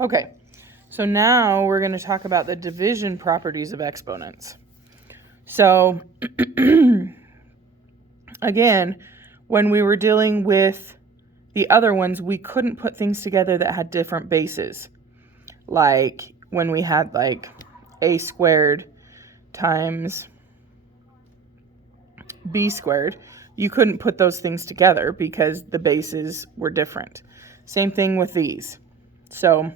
Okay, so now we're going to talk about the division properties of exponents. So, again, when we were dealing with the other ones, we couldn't put things together that had different bases. Like when we had like a squared times b squared, you couldn't put those things together because the bases were different. Same thing with these. So,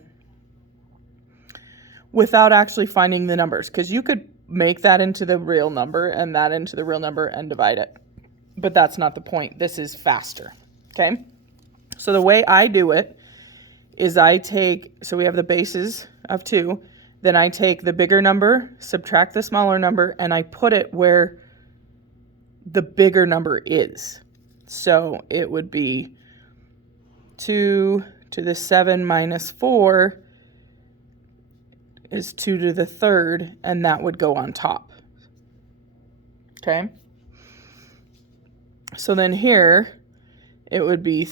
without actually finding the numbers, because you could make that into the real number and that into the real number and divide it. But that's not the point. This is faster. Okay? So the way I do it is so we have the bases of 2, then I take the bigger number, subtract the smaller number, and I put it where the bigger number is. So it would be 2 to the 7 minus 4 is 2 to the 3rd, and that would go on top. Okay? So then here, it would be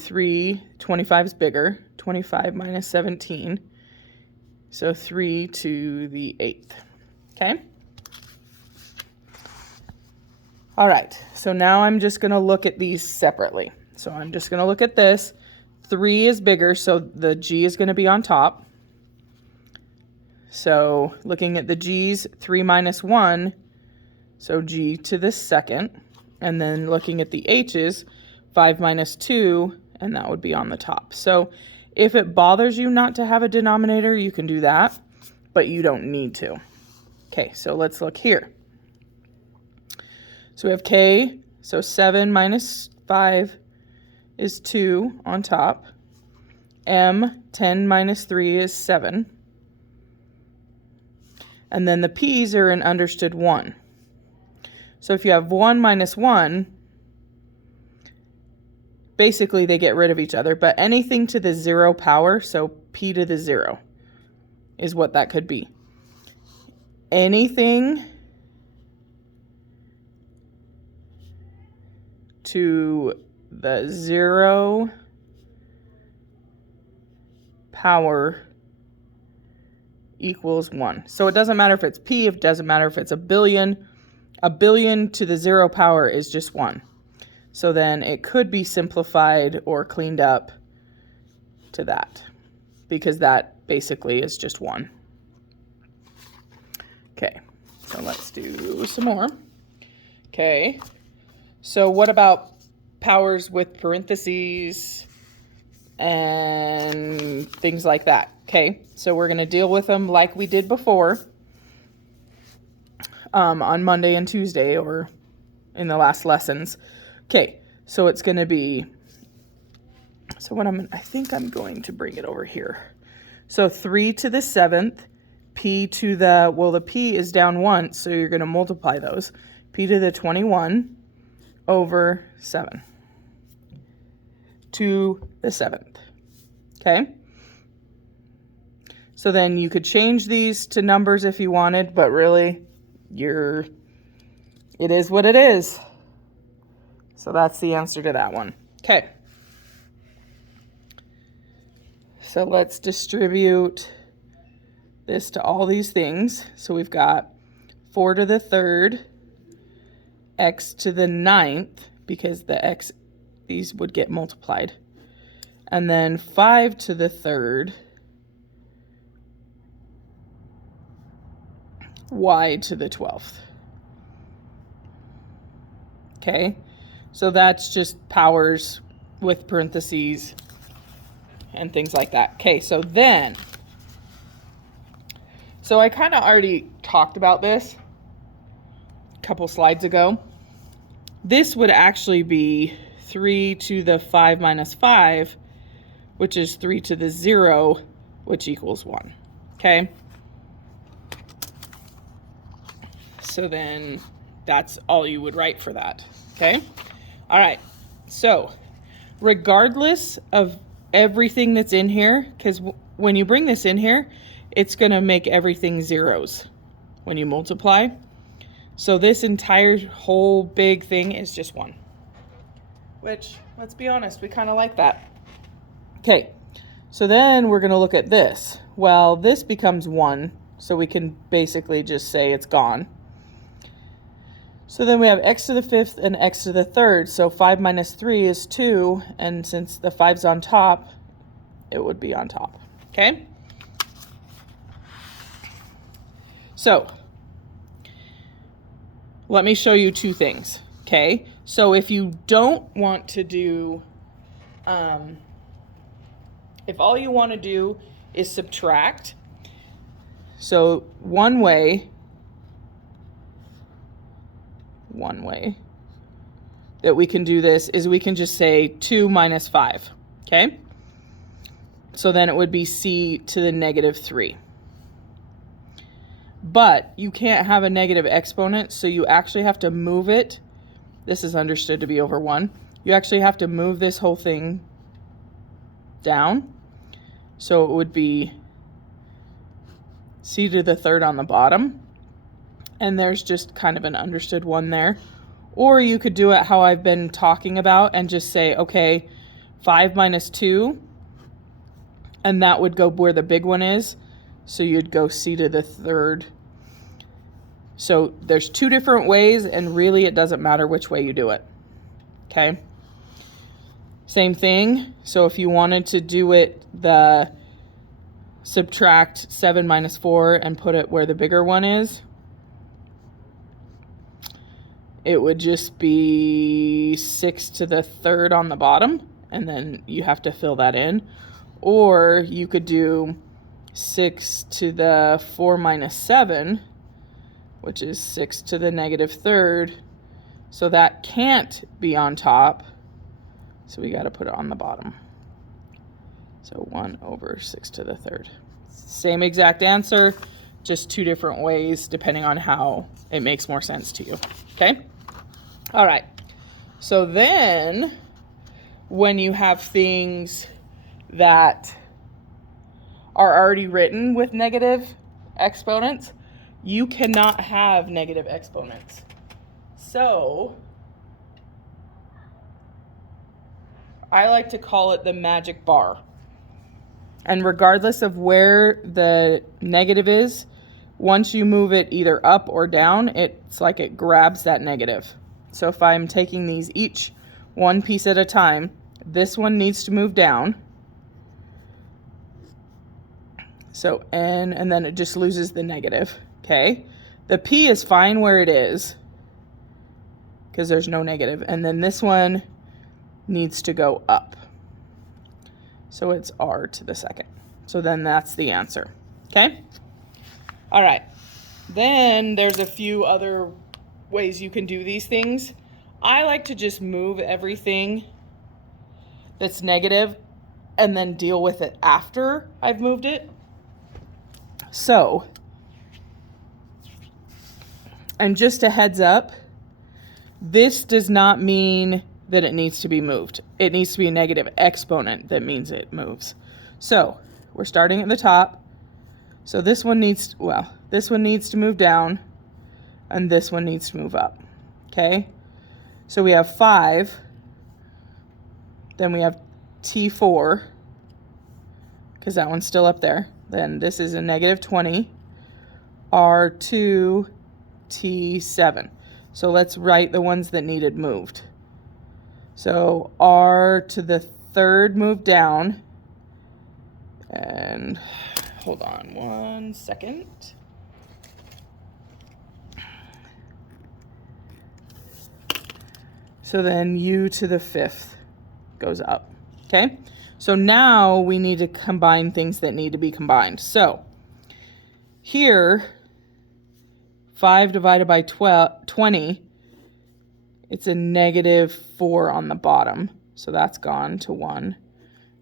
25 is bigger, 25 minus 17, so 3 to the 8th. Okay? All right, so now I'm just going to look at these separately. So I'm just going to look at this. 3 is bigger, so the G is going to be on top. So looking at the G's, 3 minus 1, so G to the 2nd. And then looking at the H's, 5 minus 2, and that would be on the top. So if it bothers you not to have a denominator, you can do that, but you don't need to. Okay, so let's look here. So we have K, so 7 minus 5 is 2 on top. M, 10 minus 3 is 7. And then the P's are an understood 1. So if you have 1 minus 1, basically they get rid of each other, but anything to the 0 power, so P to the 0, is what that could be. Anything to the 0 power equals 1. So it doesn't matter if it's P, it doesn't matter if it's a billion. A billion to the 0 power is just 1. So then it could be simplified or cleaned up to that, because that basically is just 1. Okay, so let's do some more. Okay, so what about powers with parentheses and things like that? Okay, so we're going to deal with them like we did before on Monday and Tuesday, or in the last lessons. Okay, so it's going to be, I think I'm going to bring it over here. So 3 to the 7th, P to the P is down once, so you're going to multiply those. P to the 21 over 7 to the 7th. Okay? So then you could change these to numbers if you wanted, but really, it is what it is. So that's the answer to that one. Okay. So let's distribute this to all these things. So we've got 4 to the 3rd, x to the 9th, because the x, these would get multiplied. And then 5 to the 3rd, y to the 12th. Okay, so that's just powers with parentheses and things like that. Okay, so I kind of already talked about this a couple slides ago. This would actually be 3 to the 5 minus 5, which is 3 to the 0, which equals 1. Okay? So then that's all you would write for that. Okay? All right. So regardless of everything that's in here, because when you bring this in here, it's going to make everything zeros when you multiply. So this entire whole big thing is just 1. Which, let's be honest, we kind of like that. Okay, So then we're going to look at this. Well, this becomes 1, so we can basically just say it's gone. So then we have x to the 5th and x to the 3rd. So 5 minus 3 is 2, and since the 5's on top, it would be on top. Okay? So let me show you 2 things. Okay? So if you don't want to do, if all you want to do is subtract, so one way that we can do this is we can just say 2 minus 5, okay? So then it would be c to the negative 3. But you can't have a negative exponent, so you actually have to move it. This is understood to be over 1. You actually have to move this whole thing down. So it would be c to the 3rd on the bottom. And there's just kind of an understood 1 there. Or you could do it how I've been talking about and just say, okay, 5 minus 2, and that would go where the big 1 is. So you'd go c to the 3rd. So there's 2 different ways, and really it doesn't matter which way you do it. Okay? Same thing. So if you wanted to do it the subtract 7 minus 4 and put it where the bigger 1 is, it would just be 6 to the 3rd on the bottom, and then you have to fill that in. Or you could do 6 to the 4 minus 7, which is 6 to the negative 3rd. So that can't be on top. So we got to put it on the bottom. So 1 over 6 to the 3rd. Same exact answer, just 2 different ways depending on how it makes more sense to you. Okay? All right. So then when you have things that are already written with negative exponents, you cannot have negative exponents. So I like to call it the magic bar. And regardless of where the negative is, once you move it either up or down, it's like it grabs that negative. So if I'm taking these each one piece at a time, this one needs to move down. So n, and then it just loses the negative, okay? The p is fine where it is because there's no negative. And then this one needs to go up. So it's r to the 2nd. So then that's the answer, okay? All right. Then there's a few other ways you can do these things. I like to just move everything that's negative and then deal with it after I've moved it. So, and just a heads up, this does not mean that it needs to be moved. It needs to be a negative exponent that means it moves. So we're starting at the top. So this one needs, this one needs to move down and this one needs to move up. Okay. So we have 5. Then we have T4 because that one's still up there. Then this is a negative 20. R2, T7. So let's write the ones that needed moved. So r to the 3rd moved down. And hold on 1 second. So then u to the 5th goes up. Okay? So now we need to combine things that need to be combined. So here, 5 divided by 20, it's a negative 4 on the bottom. So that's gone to 1.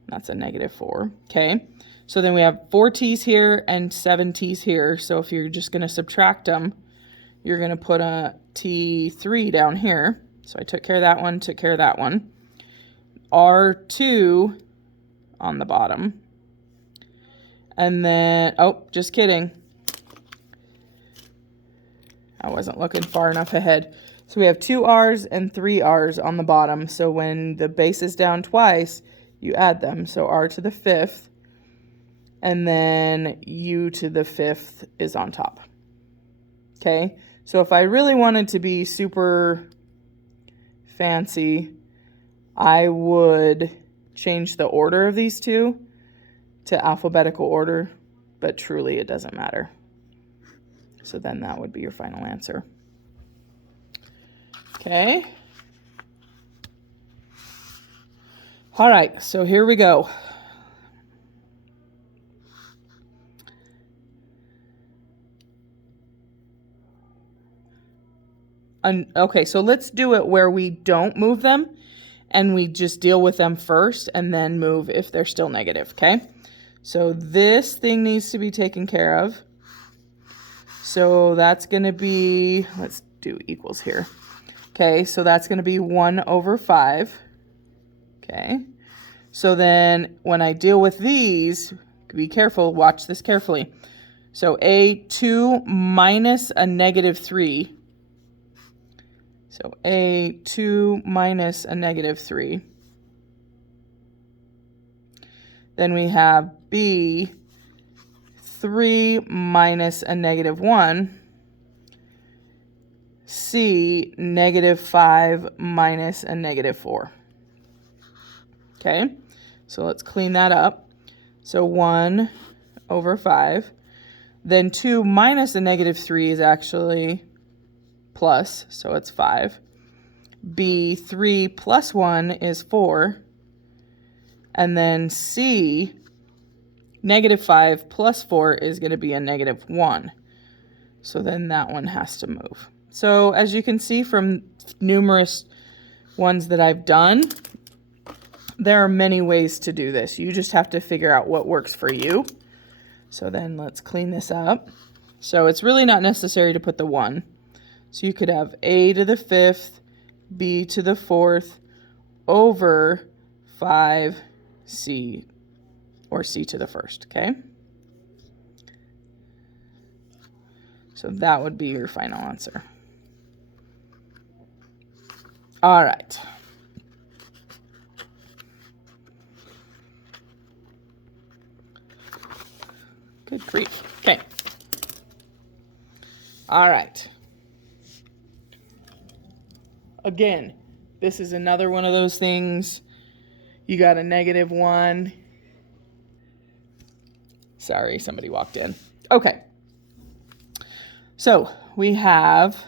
That's a negative 4. Okay. So then we have 4 t's here and 7 t's here. So if you're just going to subtract them, you're going to put a T3 down here. So I took care of that one, took care of that one. R2 on the bottom. And then, oh, just kidding. I wasn't looking far enough ahead. So we have 2 r's and 3 r's on the bottom. So when the base is down twice, you add them. So r to the 5th and then u to the 5th is on top. Okay, so if I really wanted to be super fancy, I would change the order of these two to alphabetical order, but truly it doesn't matter. So then that would be your final answer. Okay. All right, so here we go. Okay, so let's do it where we don't move them and we just deal with them first and then move if they're still negative, okay? So this thing needs to be taken care of. So that's going to be, let's do equals here. Okay, so that's going to be 1/5. Okay, so then when I deal with these, be careful, watch this carefully. So a2 minus a -3. So a2 minus a -3. Then we have b3 minus a -1. C, -5 minus a -4. Okay, so let's clean that up. So 1/5. Then 2 minus a -3 is actually plus, so it's 5. B3 plus 1 is 4. And then C, -5 plus 4 is going to be a -1. So then that one has to move. So as you can see from numerous ones that I've done, there are many ways to do this. You just have to figure out what works for you. So then let's clean this up. So it's really not necessary to put the 1. So you could have a to the 5th, b to the 4th, over 5c, or c to the 1st, okay? So that would be your final answer. All right. Good grief. Okay. All right. Again, this is another one of those things. You got a -1. Sorry, somebody walked in. Okay. So we have,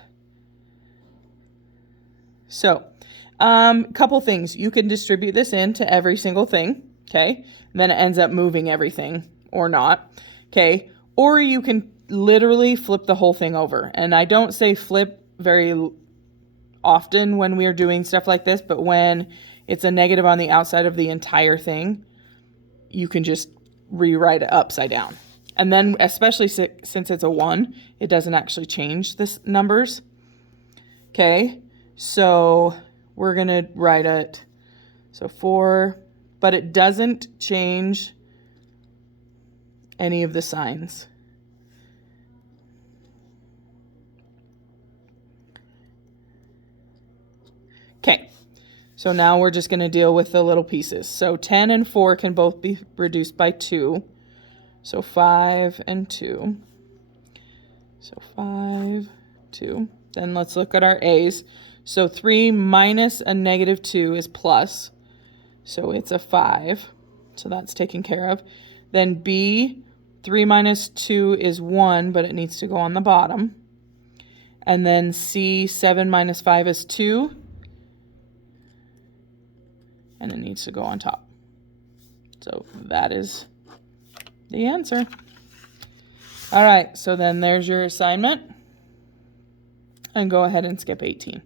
couple things. You can distribute this into every single thing, okay? And then it ends up moving everything or not, okay? Or you can literally flip the whole thing over. And I don't say flip very often when we are doing stuff like this, but when it's a negative on the outside of the entire thing, you can just rewrite it upside down. And then especially since it's a 1, it doesn't actually change this numbers. Okay, so we're going to write it, so 4, but it doesn't change any of the signs. Okay, so now we're just going to deal with the little pieces. So 10 and 4 can both be reduced by 2. So 5 and 2. So 5, 2. Then let's look at our A's. So 3 minus a -2 is plus. So it's a 5. So that's taken care of. Then B, 3 minus 2 is 1, but it needs to go on the bottom. And then C, 7 minus 5 is 2. And it needs to go on top. So that is the answer. All right, so then there's your assignment. And go ahead and skip 18.